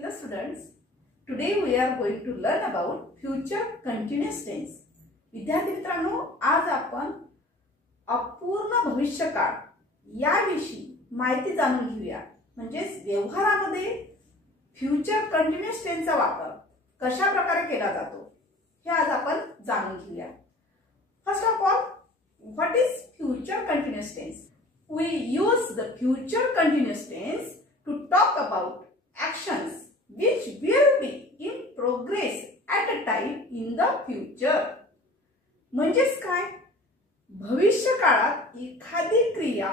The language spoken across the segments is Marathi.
Hello students, today we are going to learn about future continuous tense. विद्यार्थी मित्रांनो, आज आपण अपूर्ण भविष्यकाळ याविषयी माहिती जाणून घेऊया. म्हणजे व्यवहारामध्ये फ्युचर कंटिन्युअस टेन्सचा वापर कशा प्रकारे केला जातो हे आज आपण जाणून घेऊया. First of all, what is future continuous tense? We use the future continuous tense to talk about actions which will be in progress at a time in the future. म्हणजेच काय? भविष्य काळात एखादी क्रिया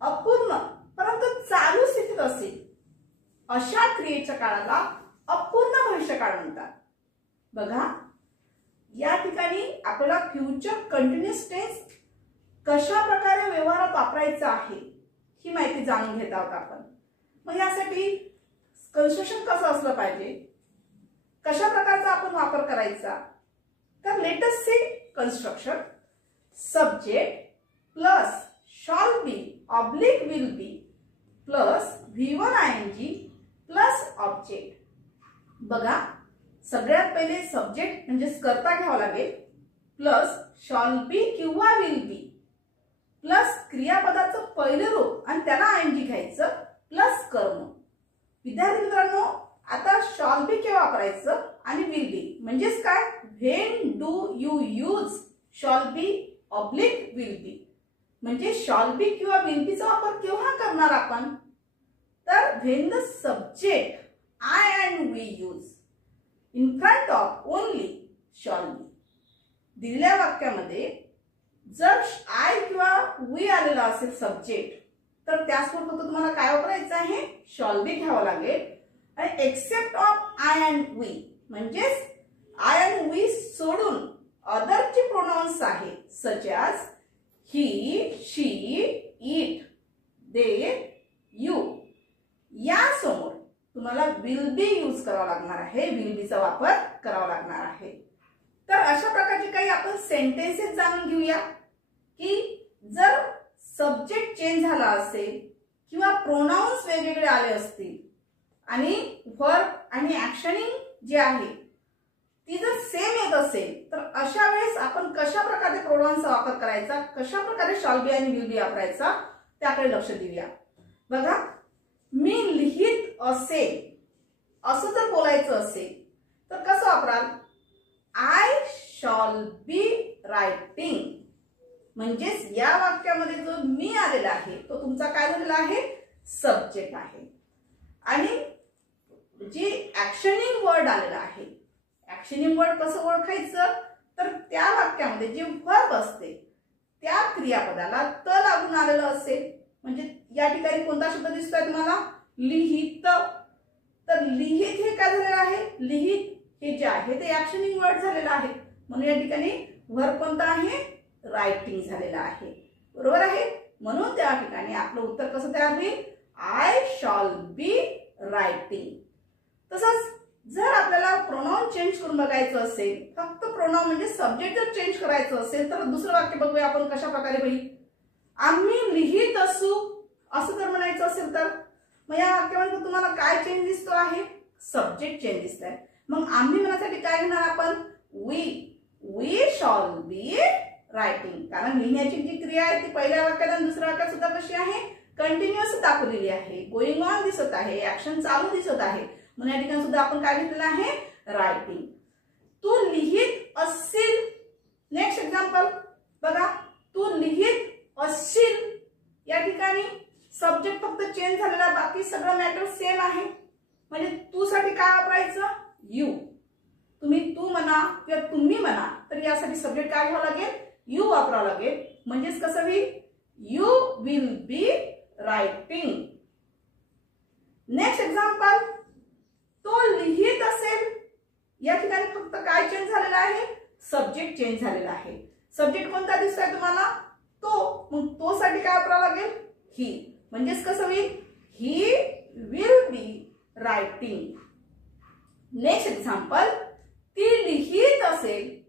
अपूर्ण परंतु चालू स्थितीत असेल अशा क्रियेच्या काळाला अपूर्ण भविष्य काळ म्हणतात. बघा, या ठिकाणी आपल्याला फ्युचर कंटिन्युअस टेन्स कशा प्रकारे व्यवहारात वापरायचा आहे ही माहिती जाणून घेत आहोत आपण. मग यासाठी कन्स्ट्रक्शन कसं असलं पाहिजे, कशा प्रकारचा आपण वापर करायचा, तर let us see construction. Subject plus shall be oblique will be plus V1 ing plus object. बघा, सगळ्यात पहिले सब्जेक्ट म्हणजे कर्ता घ्यावा लागेल प्लस शॉल बी किंवा विल बी प्लस क्रियापदाचं पहिलं रूप आणि त्याला आयएनजी घ्यायचं प्लस कर्म. विद्यार्थी मित्रांनो, आता शॉल बी केव्हा वापरायचं आणि विल बी म्हणजेच काय? When do you use shawl be oblique will बी म्हणजे शॉल बी किंवा विल बीचा वापर केव्हा करणार आपण? तर when the subject I and we use in front of only shall be. दिलेल्या वाक्यामध्ये जर आय किंवा वी आलेला असेल सब्जेक्ट, तर त्यासोबत फक्त तुम्हाला काय वापरायचं आहे? शॉल बी घ्यावा लागेल. आणि except of I and we म्हणजेच आय अँड वी सोडून अदरचे प्रोनाउन्स आहे such as he, she, it, they, you या समोर तुम्हाला विल बी यूज करावा लागणार आहे, विल बीचा वापर करावा लागणार आहे. तर अशा प्रकारचे काही आपण सेंटेन्सेस जाणून घेऊया की जर सब्जेक्ट चेंज झाला असेल किंवा प्रोनाउन्स वेगवेगळे आले असतील आणि वर्ब आणि ऍक्शनिंग जे आहे ती जर सेम येत असेल तर अशा वेळेस आपण कशा प्रकारे प्रोनाउन्सचा वापर करायचा, कशा प्रकारे शॉल बी आणि विल बी वापरायचा त्याकडे लक्ष देऊया. बघा, मी लिहित असेल असं जर बोलायचं असेल तर कसं वापराल? I shall be writing. म्हणजेच या वाक्यामध्ये जो मी आलेला आहे तो तुमचा काय झालेला आहे? सब्जेक्ट आहे. आणि जे ऍक्शनिंग वर्ड आलेला आहे, ऍक्शनिंग वर्ड कसं ओळखायचं? तर त्या वाक्यामध्ये जे वर्ब असते त्या क्रियापदाला त लागून आलेलं असेल. म्हणजे या ठिकाणी कोणता शब्द दिसतोय तुम्हाला? लिहित. तर लिहित हे काय झालेलं आहे? लिहित हे जे आहे ते ऍक्शनिंग वर्ड झालेलं आहे. म्हणून या ठिकाणी वर्ब कोणता आहे? रायटिंग झालेला आहे. बरोबर आहे. म्हणून त्या ठिकाणी आपलं उत्तर कसं तयार होईल? I shall be writing. तसंच जर आपल्याला प्रोनाउन चेंज करून बघायचं असेल, फक्त प्रोनाउन म्हणजे सब्जेक्ट जर चेंज करायचं असेल तर दुसरं वाक्य बघूया आपण कशा प्रकारे होईल. आम्ही लिहित असू असं जर म्हणायचं असेल तर मग या वाक्यामध्ये तुम्हाला काय चेंज दिसतो आहे? सब्जेक्ट चेंज दिसत आहे. मग आम्ही म्हणण्यासाठी काय घेणार आपण? We shall be writing. कारण लिहिण्याची जी क्रिया आहे ती पहिल्या वाक्यात आणि दुसऱ्या वाक्यात सुद्धा कशी आहे? कंटिन्युअस दाखवलेली आहे. गोइंग ऑन दिसत आहे, ऍक्शन चालू दिसत आहे. म्हणून या ठिकाणी सुद्धा आपण काय घेतलेलं आहे? रायटिंग. तू लिहित असशील. नेक्स्ट एक्झाम्पल बघा, तू लिहित असशील. या ठिकाणी सब्जेक्ट फक्त चेंज झालेला, बाकी सगळं मॅटर सेम आहे. म्हणजे तू साठी काय वापरायचं? यू. तुम्ही तू म्हणा किंवा तुम्ही म्हणा तर यासाठी सब्जेक्ट काय घ्यावं लागेल? यू वापरावं लागेल. म्हणजेच कसं होईल? You will be writing. Next example, तो लिहित असेल. या ठिकाणी फक्त काय चेंज झालेला आहे? सब्जेक्ट चेंज झालेला आहे. सब्जेक्ट कोणता दिसतोय तुम्हाला? तो. मग तो साठी काय वापरावं लागेल? ही. म्हणजेच कसं होईल? He will be writing. Next example, ती लिहित असेल.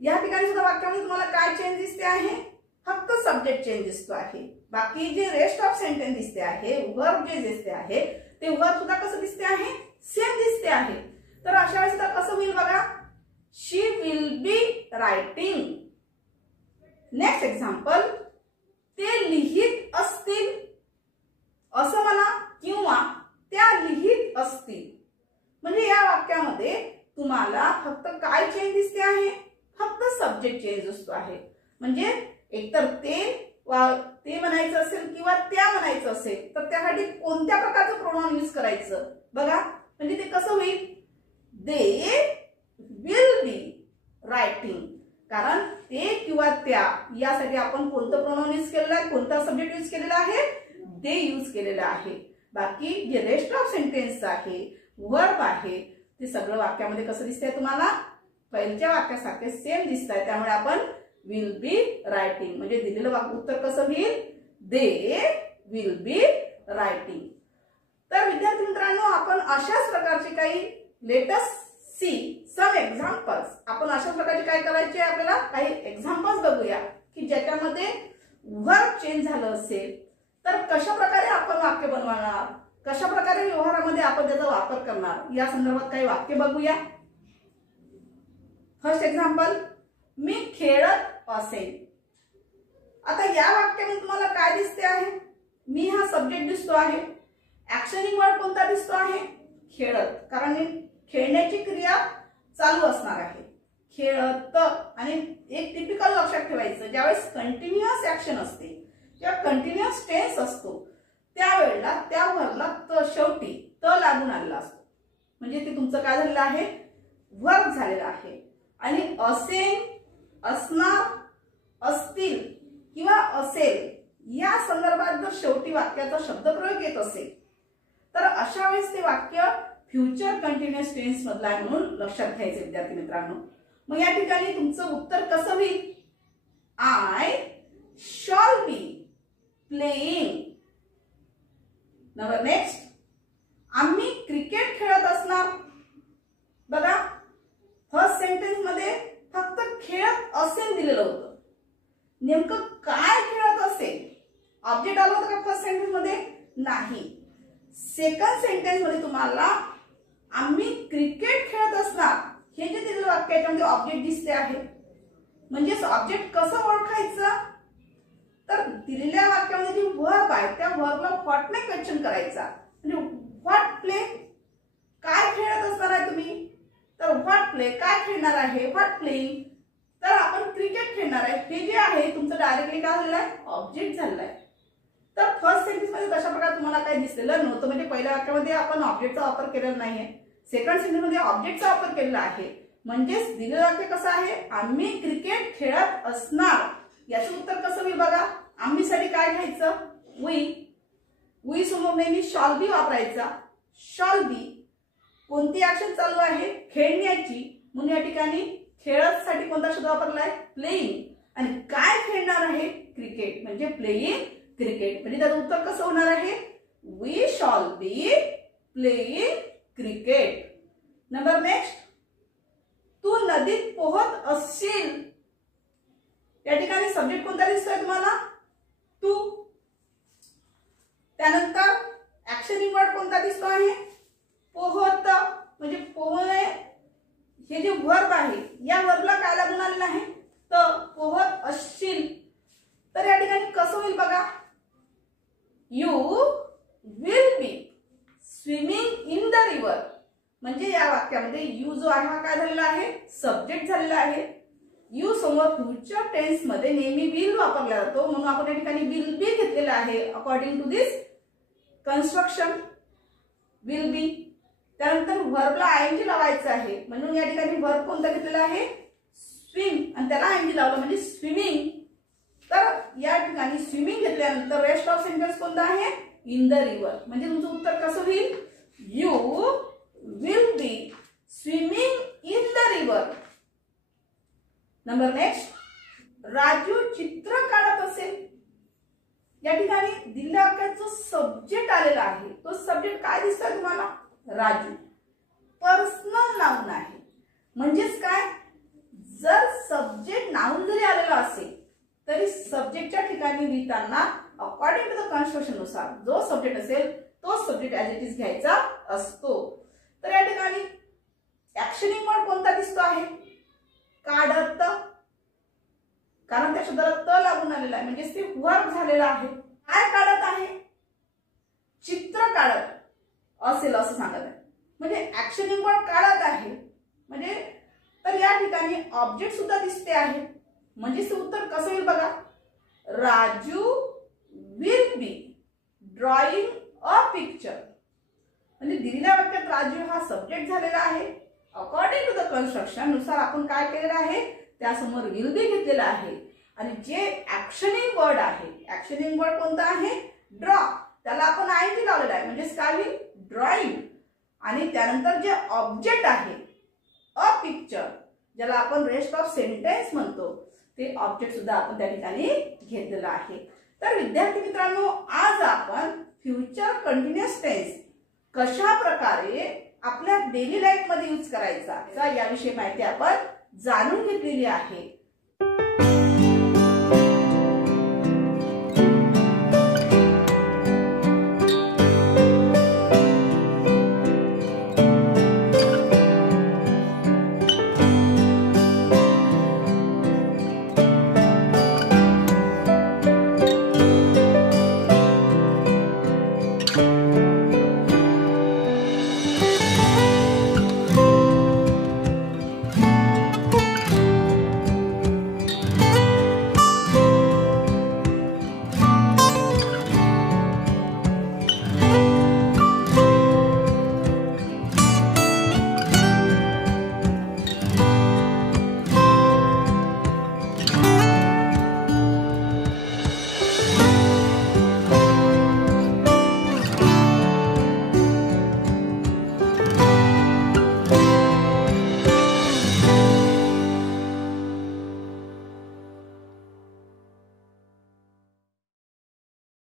या ठिकाणी सुद्धा वाक्यामध्ये तुम्हाला काय चेंज दिसते आहे? फक्त सब्जेक्ट चेंज दिसतो आहे. बाकी जे रेस्ट ऑफ सेंटेन्स दिसते आहे, वर्ब जे दिसते आहे ते वर्ब सुद्धा कसं दिसते आहे, सेम दिसते आहे. तर अशा वेळेस कसं होईल बघा, she will be writing. Next example, ते लिहित असतील असं म्हणा किंवा त्या लिहित असतील. म्हणजे या वाक्यामध्ये तुम्हाला फक्त काय चेंज दिसते आहे, फक्त सब्जेक्ट चेंज असतो आहे. म्हणजे एकतर ते म्हणायचं असेल किंवा त्या म्हणायचं असेल तर त्यासाठी कोणत्या प्रकारचं प्रोनाउन यूज करायचं बघा. म्हणजे ते कसं होईल, दे विल बी रायटिंग. कारण ते किंवा त्या यासाठी आपण कोणतं प्रोनाउन यूज केलेलं आहे, कोणता सब्जेक्ट यूज केलेला आहे, दे यूज केलेलं आहे. बाकी जे रेस्ट ऑफ सेंटेन्स आहे, वर्ब आहे, ते सगळं वाक्यामध्ये कसं दिसतंय तुम्हाला, पहिल्या वाक्यासारखे सेम दिसत आहे. त्यामुळे आपण विल बी रायटिंग म्हणजे दिलेलं उत्तर कसं होईल, दे विल बी रायटिंग. तर विद्यार्थी मित्रांनो, आपण अशाच प्रकारचे काही let us see some examples. आपण अशा प्रकारचे काय करायचे, आपल्याला काही एक्झाम्पल्स बघूया की ज्याच्यामध्ये वर्ब चेंज झालं असेल तर कशा प्रकारे आपण वाक्य बनवणार, कशा प्रकारे व्यवहारामध्ये आपण त्याचा वापर करणार, या संदर्भात काही वाक्य बघूया. फर्स्ट एक्झाम्पल, मी खेळत असेल. आता या वाक्यामध्ये तुम्हाला काय दिसते आहे, मी हा सब्जेक्ट दिसतो आहे, ऍक्शनिंग वर्ड कोणता दिसतो आहे, खेळत. कारण खेळण्याची क्रिया चालू असणार आहे, खेळत. आणि एक टिपिकल लक्षात ठेवायचं, ज्यावेळेस कंटिन्युअस ऍक्शन असते किंवा कंटिन्युअस टेन्स असतो त्यावेळेला त्या वर्बला त शेवटी त लागून आलेला असतो. म्हणजे ते तुमचं काय झालेलं आहे, वर्ब झालेलं आहे. आणि असेल, असणार, असतील किंवा असेल या संदर्भात जर शेवटी वाक्याचा शब्दप्रयोग येत असेल तर अशा वेळेस ते वाक्य फ्युचर कंटिन्युअस टेन्स मधला आहे म्हणून लक्षात घ्यायचे विद्यार्थी मित्रांनो. मग या ठिकाणी तुमचं उत्तर कसं होईल, I shall be playing. Number next, आम्ही क्रिकेट खेळत असणार. बघा, फर्स्ट सेंटेन्स मध्ये फक्त खेळत असेल दिलेलं होतं, नेमकं काय खेळत असेल ऑब्जेक्ट आलं होतं का फर्स्ट सेंटेन्स मध्ये, नाही. सेकंड सेंटेन्स मध्ये तुम्हाला आम्ही क्रिकेट खेळत असणार हे जे दिलेलं वाक्य याच्यामध्ये ऑब्जेक्ट दिसते आहे. म्हणजेच ऑब्जेक्ट कसं ओळखायचं, तर दिलेल्या वाक्यामध्ये जी वर्ब आहे त्या वर्बला व्हॉटने क्वेश्चन करायचा. म्हणजे व्हॉट प्ले, काय खेळत असणार आहे तुम्ही, तर व्हॉट प्ले, काय खेळणार आहे, व्हॉट प्लेइंग, तर आपण क्रिकेट खेळणार आहे. हे जे आहे तुमचं डायरेक्टली काय झालेलं आहे, ऑब्जेक्ट झालेलं आहे. तर फर्स्ट सेंटेन्स मध्ये तशा प्रकारे तुम्हाला काही दिसलेलं नव्हतं. म्हणजे पहिल्या वाक्यामध्ये आपण ऑब्जेक्टचा वापर केलेला नाहीये, सेकंड सेंटेन्स मध्ये ऑब्जेक्टचा वापर केलेला आहे. म्हणजेच दिलेलं वाक्य कसं आहे, आम्ही क्रिकेट खेळत असणार. याचं उत्तर कसं होईल बघा, आम्ही साठी काय घ्यायचं, वी समोर नेहमी शॉल बी वापरायचा. शॉल बी कोणती ऍक्शन चालू आहे, खेळण्याची, म्हणून या ठिकाणी खेळत साठी कोणता शब्द वापरलाय, प्लेइंग. आणि काय खेळणार आहे, क्रिकेट, म्हणजे प्लेइंग क्रिकेट. म्हणजे त्याचं उत्तर कसं होणार आहे, we shall be playing cricket. Number next, तू नदीत पोहत असशील. या ठिकाणी सब्जेक्ट कोणता दिसतोय तुम्हाला, तू. त्यानंतर ऍक्शनिंग वर्ड कोणता दिसतो आहे, पोहत. म्हणजे पोहणे हे जे वर्ब आहे या वर्बला काय लागून आलेलं आहे, तर पोहत असशील. तर या ठिकाणी कसं होईल बघा, you will be swimming in the river. म्हणजे या वाक्यामध्ये यू जो आहे हा काय झालेला आहे, सब्जेक्ट झालेला आहे. यू समोर फ्युचर टेन्स मध्ये नेहमी विल वापरला जातो, म्हणून आपण या ठिकाणी विल बी घेतलेला आहे according to this construction, will be. त्यानंतर व्हर्बला आयएनजी लावायचं आहे, म्हणून या ठिकाणी व्हर्ब कोणता घेतलेला आहे, स्विम, आणि त्याला आयएनजी लावलं म्हणजे स्विमिंग. तर या ठिकाणी स्विमिंग घेतल्यानंतर रेस्ट ऑफ सेंटेन्स कोणता आहे, इन द रिव्हर. म्हणजे तुमचं उत्तर कसं होईल, you will be swimming in the river. Number next, Raju चित्र काढत असेल. या ठिकाणी दिलेल्या वाक्यात जो सब्जेक्ट आलेला आहे तो सब्जेक्ट काय दिसतोय तुम्हाला, राजू. पर्सनल नाउन आहे. म्हणजेच काय, जर सब्जेक्ट नाउन जरी आलेला असेल तरी सब्जेक्टच्या ठिकाणी लिहिताना अकॉर्डिंग टू द कन्स्ट्रक्शन नुसार जो सब्जेक्ट असेल तोच सब्जेक्ट ऍज इट इज घ्यायचा असतो. तर या ठिकाणी ऍक्शनिंग वर्ड कोणता दिसतो आहे? काढत, कारण त्या शब्दाला त लागून आलेला आहे, म्हणजे ते वर्ब झालेला आहे. काय काढत आहे? चित्र काढत असेल असं सांगत आहे. म्हणजे ऍक्शनिंग वर्ड काढत आहे म्हणजे तर या ठिकाणी ऑब्जेक्ट सुद्धा दिसते आहे. म्हणजे उत्तर कसं येईल बघा. Raju will be drawing a picture. म्हणजे दिलेल्या वाक्यात राजू हा सब्जेक्ट झालेला आहे. अकॉर्डिंग टू द कन्स्ट्रक्शन नुसार आपण काय केलेलं आहे, त्यासमोर विल बी घेतलेला आहे. आणि जे ऍक्शनिंग वर्ड आहे, ऍक्शनिंग वर्ड कोणता आहे? ड्रॉ. त्याला आपण आयएनजी लावलेला आहे, म्हणजे काय होईल? ड्रॉइंग. आणि त्यानंतर जे ऑब्जेक्ट आहे अ पिक्चर, ज्याला आपण रेस्ट ऑफ सेंटेन्स म्हणतो, ते ऑब्जेक्ट सुद्धा आपण त्या ठिकाणी घेतलेलं आहे. तर विद्यार्थी मित्रांनो, आज आपण फ्युचर कंटिन्युअस टेन्स कशा प्रकारे आपल्या डेली लाईफ मध्ये यूज करायचा याविषयी माहिती आपण जाणून घेतलेली आहे.